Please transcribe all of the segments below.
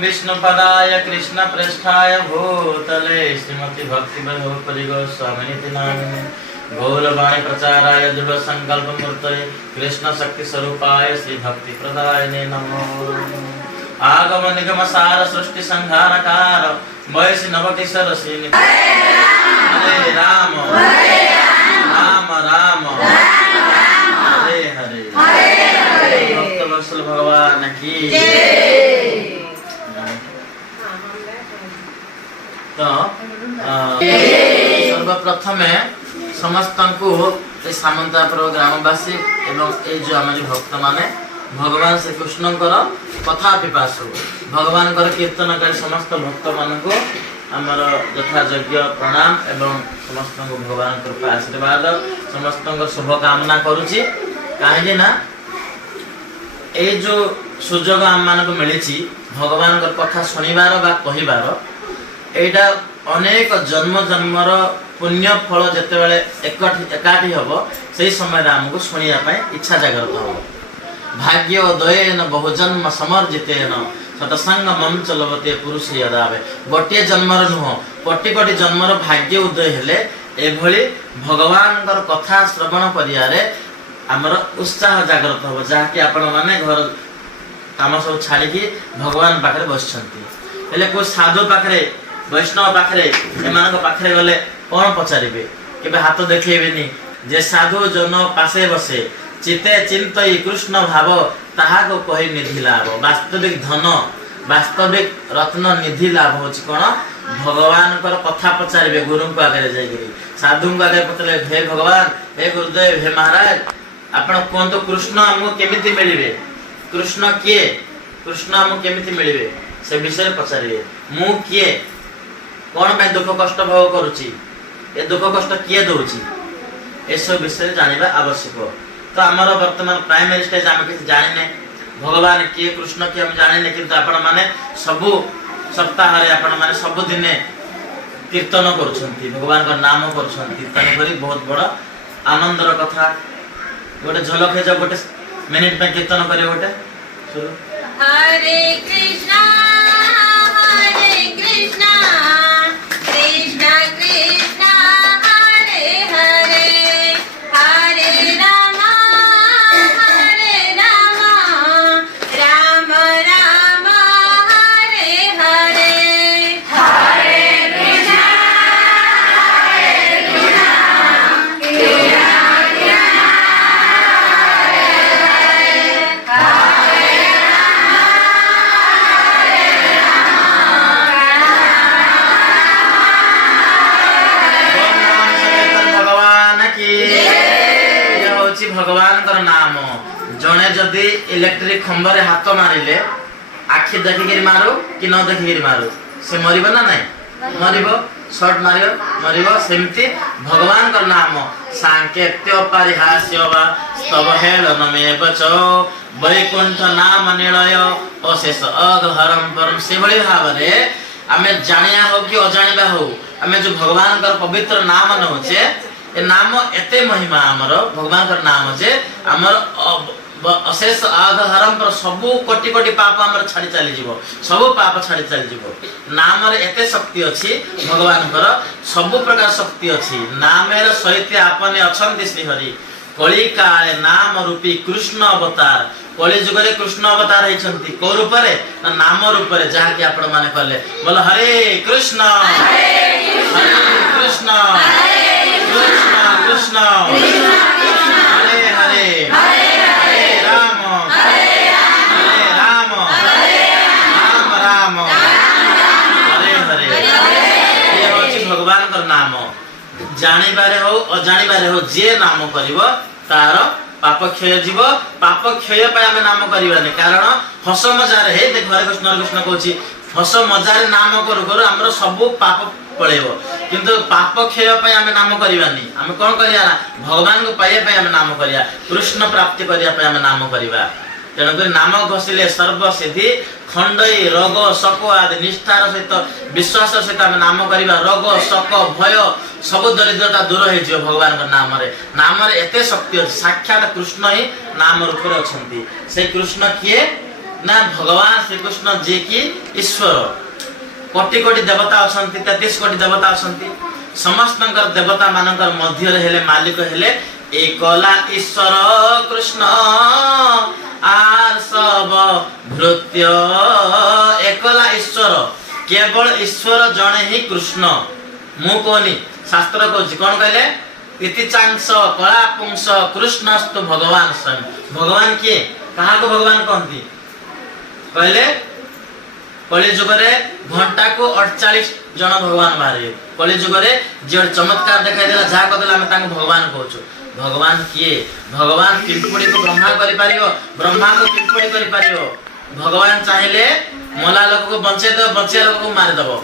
विष्णुपदाय कृष्णप्रेष्ठाय भूतले श्रीमती भक्तिवेदांत परिगोस्वामिनिति नामिने गौरवाणी प्रचाराय दृढ़ संकल्प मूर्तये कृष्ण शक्ति स्वरूपाय श्री भक्ति प्रदायने नमो। आगम निगम सार सृष्टि संहारकार वैष्णव किशोर श्री हरे राम राम राम हरे हरे भक्त वत्सल भगवान की तो सर्वप्रथम समस्त को सामंतापुर ग्रामवासी एवं ये जो आम भक्त माने भगवान श्री कृष्ण कथा पिपासु भगवान कीर्तनकारी समस्त भक्त मान को आमर यथायोग्य प्रणाम एवं समस्त भगवान कृपा आशीर्वाद समस्त शुभकामना करुच्ची कहीं ये जो सुजोग आम मान को मिली भगवान कथा शुणिबार बा कहिबार एटा अनेक जन्म जन्मर पुण्य फल जिते एकाठी हम से समय आमको शुणा इच्छा जागृत हो भाग्योदयन बहुजन्म समर्जितेन सतसंग मम चलवते पुरुष यदावे गोटे जन्मर नुह कोटि कोटि जन्मर भाग्य उदय हेले एभली भगवान कथा श्रवण करियारे आमर उत्साह जागृत हो जहाँकि आपण माने घर काम सब छाड़ी भगवान पाखे बसछंती हेले को साधु पाखे वैष्णव पाखे एमान पाखे गले कौन पचारे के हाथ देखेबेनी जे साधु जन पासे बसे चिते चिंतई कृष्ण भाव ताहा को कही निधि लाभ वास्तविक धन वास्तविक रत्न निधि लाभ हो कौन भगवान कथा पचारे गुरु को आगे जाइए साधु को आगे पचारे हे भगवान हे गुरुदेव हे महाराज आपण कहतु कृष्ण आमको केमिति मिलिबे कृष्ण किए कृष्ण आमको केमिति मिलिबे से विषय पचारे मु किए कौन पे दुख कष्ट भोग करुची ए दुख कष्ट किए दउची ए सब विषय जानिबा आवश्यक तो आमर वर्तमान प्राइमरी स्टेज आम किसी जाने भगवान किए कृष्ण किए हम जाने किंतु आपण माने सबु सप्ताह रे आपण माने सबु दिने कीर्तन करूछंती भगवान का नाम करूछंती तने करी बहुत बड़ा आनंदर कथा गोटे झलक है जब गोटे मिनिट में कीर्तन करे गोटे शुरू हरे कृष्णा कृष्णा कृष्णा हरे हरे हरे राम राम राम हरे हरे हरे कृष्णा भगवान नाम जड़े जदि इलेक्ट्रिक खंबरे हाथ मारिले आखि देखिक मारू कि न देखिक मारू से मरिब ना नहीं मरिब शॉर्ट मरिब सेमती भगवान नाम सांकेत्य परिहास्य वा स्तव हेलनमेव च वैकुंठ नाम निलय अशेष अगहरम परम से भली भाव रे आमे जानिया हो कि अजानिबा हो आमे जो भगवान पवित्र नाम नउचे ए नाम एते महिमा आमर भगवान नाम जे आमर अशेष आगहरम पर सबु कोटि कोटि पाप आमर छाड़ी चली जीवो सबु पाप छाड़ी चली जीवो नाम रे एते शक्ति अछि भगवान सबु प्रकार शक्ति अछि नामेर सहित आपने अछंती श्री हरि कली काले नाम रूपी कृष्ण अवतार कली जुग रे कृष्ण अवतार हैछंती को रूप रे नाम रूप रे जहा कि आपण माने कहले बोल हरे कृष्ण कृष्ण कृष्ण हरे हरे हरे राम राम राम हरे हरे ये होची भगवान कर नाम जानि बारे हो अजानि बारे हो जे नाम करिवो तार पाप क्षय जीव पाप क्षय पे आमे नाम करिवानी कारण हस मजार हे देख हरे कृष्ण कहूची हस मजार नाम करू करू हमर सब पाप पळेबो किंतु पाप क्षय पे आमे नाम करिवानी आमे कोन करिया भगवान को पाइया पे आमे नाम करिया कृष्ण प्राप्ति करिया पे आमे नाम करिवा तेणु कर नाम घोषिले सर्व सिद्धि खंडई रोग शक आदि निष्ठार सहित विश्वास सहित आमे नाम करिवा रोग शक भय सब दरिद्रता दूर हो जियो भगवान का नाम रे एते शक्ति अछि साक्षात कृष्ण ही नाम रूप रे अछंती से कृष्ण किए ना भगवान श्री कृष्ण जे कि ईश्वर कोटि कोटि देवता अछंती 33 कोटि देवता अछंती समस्त देवता मानकर मध्य हेले मालिक हेले एकला ईश्वर कृष्ण आर सब भृत्य एकला ईश्वर केवल ईश्वर जणे ही कृष्ण मु कोनी शास्त्र को कौन कहले इति चांस कला पुंस कृष्णस्तु भगवान स्वयं भगवान किए कहा को भगवान कहती कहले कलि जुग रे घंटा को 48 जन भगवान बाहर कलि जुग रे जे चमत्कार देखाई देला जा कहला हम ताको भगवान कहछु भगवान किए भगवान पिंपुड़ी को ब्रह्मा करि पारियो ब्रह्मा को पिंपुड़ी करि पारियो भगवान चाहिले मला लोक को बंचे दो बंचे लोक को मार दबो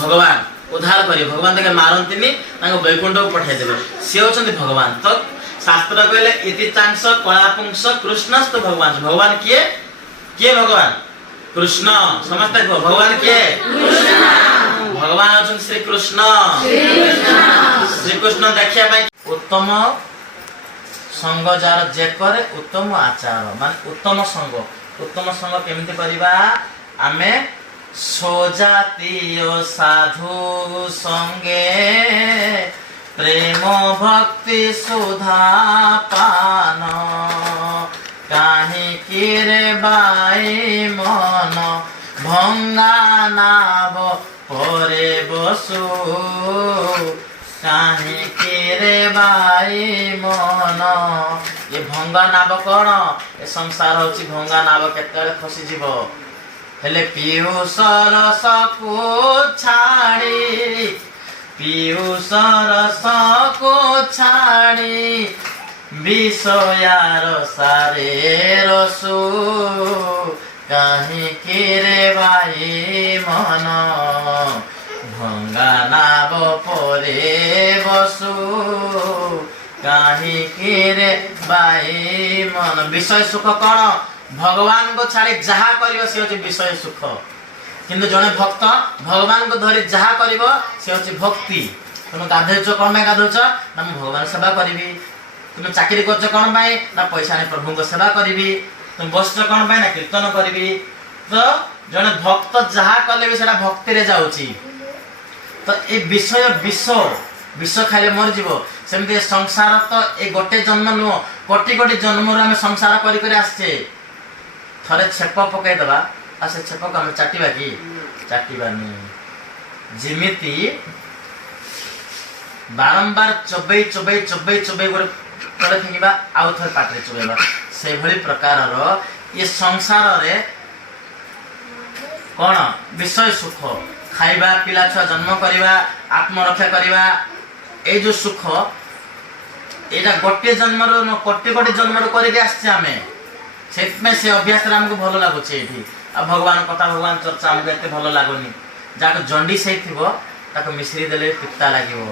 भगवान उद्धार करियो भगवान तके मारंतिनी ताको वैकुंठ को पठाई देबे से होचंती भगवान तो शास्त्र कहले इति चांस कलापुंस कृष्णस्त भगवान भगवान किए भगवान कृष्ण समझते हो भगवान किए कृष्ण भगवान होचन श्री कृष्ण श्री कृष्ण देखिया भाई उत्तम संग जार जे करे उत्तम आचार माने उत्तम संग केमिति करिबा आमे सोजातीय साधु संगे प्रेम भक्ति सुधा पान काहे किरे बाई मन भंगा नाव परे बसु काहे किरे बाई मन ये भंगा नाव कौन ए संसार होची भंगा नाव केतले खसी जीवो हेले पीयूष रस को छाड़ी पीयूष रस को छाड़ी विषयार सारे रसु कहीं किरे भाई मन भंगा नाव परे बसु कहीं किरे भाई मन विषय सुख कौन भगवान को छाड़ी जहा करिवो से होची विषय सुख किंतु जने भक्त भगवान को धरि जहा करिवो से होची भक्ति तुम गाधेछ कोन में गाधोछ ना मैं भगवान सेवा करिवि तुम चाकरी करछ कोन भाई ना पैसा ने प्रभु को सेवा करिवि तुम बसछ कोन भाई ना कीर्तन करिवि तो जने भक्त जहा कले भी सेटा भक्ति रे जाउची तो ए विषय विष खाइले मर जीवो सेमते संसार तो ए गोटे जन्म नु कोटि कोटि जन्म रे हम संसार करि करि आछे थरे छेप पकाई दबा आ से छेप को हम चाटीबा की चाटीबानी जेमिति बारंबार चबई गोटे तले फिंगिबा आउ थरे पाटरे चबेबा से भली प्रकार रो ये संसार रे कोन विषय सुख खाइबा पिला छुआ जन्म करिबा आत्मरक्षा करिबा ए जो सुख एटा गोटे जन्म रो न कोटि कोटि जन्म रो करि आछे आमे सेतमे से अभ्यास रे हमको भलो लागुचे एठी आ भगवान कथा भगवान चर्चा हमको एते भलो लागोनी जाको जंडिस हे थिबो ताको मिश्री देले पित्ता लागिवो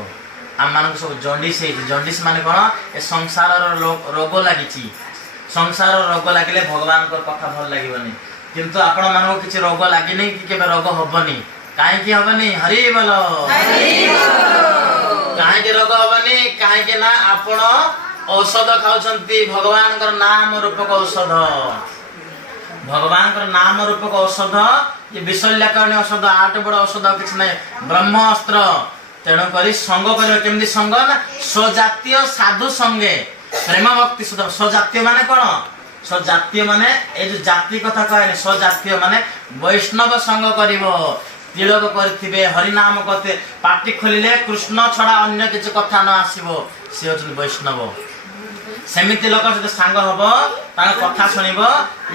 आम मानक सब जंडिस हे जंडिस माने कोन ए संसार रो रोग लागिची संसार रोग लागिले भगवान को कथा भल लागिवनी किंतु आपण मानको किछि रोग लागि नै कि केबे रोग होबनी काहे कि होबनी हरि बोलो काहे कि रोग होबनी काहे कि ना आपण औषध खाउछंती भगवान कर नाम रूपक औषध भगवान कर नाम रूपक औषध ये विषल्याकरण औषध आठ बड़ औषध किछ नै ब्रह्मास्त्र तेणु करी संग करियो केमदी संग ना स्वजातीय साधु संगे प्रेम भक्ति सुधा स्वजातीय माने कोन स्वजातीय माने ए जो जाति कथा कहने स्वजातीय माने वैष्णव संग करिवो तिलक करथिबे हरि नाम कते पाटी खोलिले कृष्ण छडा अन्य किछ कथा न आसीबो से होचन वैष्णव सेमिति लोक सहित सांग हबो तार कथा सुनिबो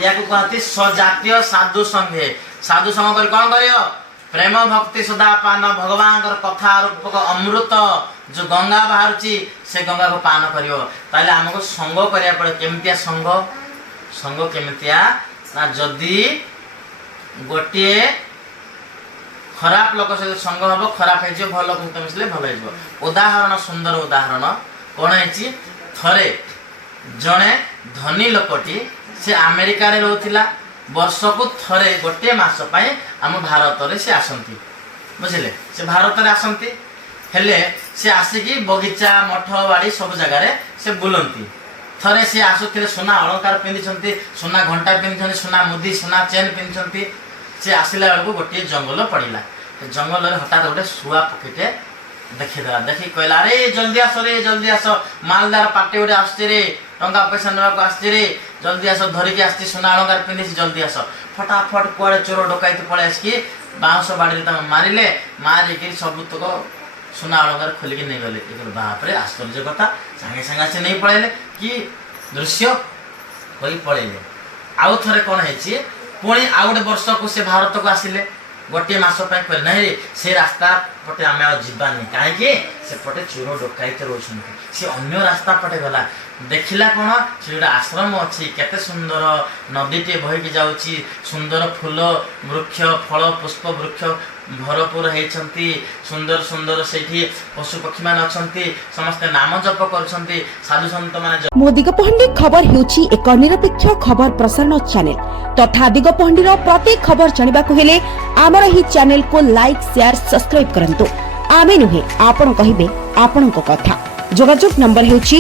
याकु कहती स्वजातीय साधु संगे साधु संग कर कोन करियो प्रेम भक्ति सुधा पान भगवान कर कथा रूपक अमृत जो गंगा बाहरची से गंगा को पान करियो ताले हमको संग करिया पड़े केमतिया संग केमतिया ना जदी गोटे खराब लोक सहित संग हबो खराब हे जो भलो सहित मिसले भलो हेजो उदाहरण सुंदर उदाहरण कोन हेची थरे जणे धनी लोकटी से अमेरिका रे रहउथिला वर्ष को थरे गोटे मास पाए हम भारत रे से आसंती बुझिले से भारत रे आसंती हेले से आसी की बगीचा मठ बाड़ी सब जगह रे से बुलंती ଥରେ ସେ ଆସୁଥିଲେ ସୁନା ଅଳଙ୍କାର ପିନ୍ଧିଛନ୍ତି, ସୁନା ଘଣ୍ଟା ପିନ୍ଧିଛନ୍ତି, ସୁନା ମୁଦି, ସୁନା ଚେନ୍ ପିନ୍ଧିଛନ୍ତି। ସେ ଆସିଲା ବେଳକୁ ଗୋଟିଏ ଜଙ୍ଗଲ ପଡ଼ିଲା। ସେ ଜଙ୍ଗଲରେ ହଠାତ୍ ଗୋଟେ ଶୁଆ ପକ୍ଷୀଟେ ଦେଖିଦେଲା। ଦେଖି କହିଲା, ଆରେ ଜଲ୍ଦି ଆସ ରେ, ଜଲ୍ଦି ଆସ, ମାଲଦାର ପାର୍ଟି ଗୋଟେ ଆସୁଛି ରେ, ଟଙ୍କା ପଇସା ନେବାକୁ ଆସିଛି ରେ, ଜଲ୍ଦି ଆସ, ଧରିକି ଆସିଛି, ସୁନା ଅଳଙ୍କାର ପିନ୍ଧିଛି, ଜଲ୍ଦି ଆସ। ଫଟାଫଟ କୁଆଡ଼େ ଚୋର ଡକାଇତି ପଳେଇ ଆସିକି ବାଉଁଶ ବାଡ଼ିରେ ତାଙ୍କୁ ମାରିଲେ। ମାରିକି ସବୁତକ ସୁନା ଅଳଙ୍କାର ଖୋଲିକି ନେଇଗଲେ। ବାପରେ ଆଶ୍ଚର୍ଯ୍ୟ କଥା, ସାଙ୍ଗେ ସାଙ୍ଗେ ଆସି ନେଇ ପଳେଇଲେ। କି ଦୃଶ୍ୟ କହି ପଳେଇଲେ। ଆଉ ଥରେ କ'ଣ ହେଇଛି, ପୁଣି ଆଉ ଗୋଟେ ବର୍ଷକୁ ସେ ଭାରତକୁ ଆସିଲେ। ଗୋଟିଏ ମାସ ପାଇଁ କହିଲେ, ନାହିଁ ସେ ରାସ୍ତା ପଟେ ଆମେ ଆଉ ଯିବାନି, କାହିଁକି ସେପଟେ ଚୋର ଡକାୟତ ରହୁଛନ୍ତି। ସେ ଅନ୍ୟ ରାସ୍ତା ପଟେ ଗଲା। ଦେଖିଲା କ'ଣ, ସେ ଗୋଟେ ଆଶ୍ରମ ଅଛି, କେତେ ସୁନ୍ଦର ନଦୀଟିଏ ବହିକି ଯାଉଛି, ସୁନ୍ଦର ଫୁଲ ବୃକ୍ଷ, ଫଳ ପୁଷ୍ପ ବୃକ୍ଷ ଭରପୁର ହେଇଛନ୍ତି, ସୁନ୍ଦର ସୁନ୍ଦର ସେଇଠି ପଶୁ ପକ୍ଷୀମାନେ ଅଛନ୍ତି, ସମସ୍ତେ ନାମ ଜପ କରୁଛନ୍ତି, ସାଧୁସନ୍ତମାନେ। ମୋ ଦିଗପହଣ୍ଡି ଖବର ହେଉଛି ଏକ ନିରପେକ୍ଷ ଖବର ପ୍ରସାରଣ ଚ୍ୟାନେଲ ତଥା ଦିଗପହଣ୍ଡିର ପ୍ରତ୍ୟେକ ଖବର ଜାଣିବାକୁ ହେଲେ ଆମର ଏହି ଚ୍ୟାନେଲକୁ ଲାଇକ୍, ସେୟାର, ସବସ୍କ୍ରାଇବ କରନ୍ତୁ। ଆମେ ନୁହେଁ, ଆପଣ କହିବେ ଆପଣଙ୍କ କଥା। ଯୋଗାଯୋଗ ନମ୍ବର ହେଉଛି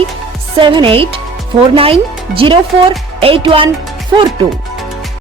7849048142।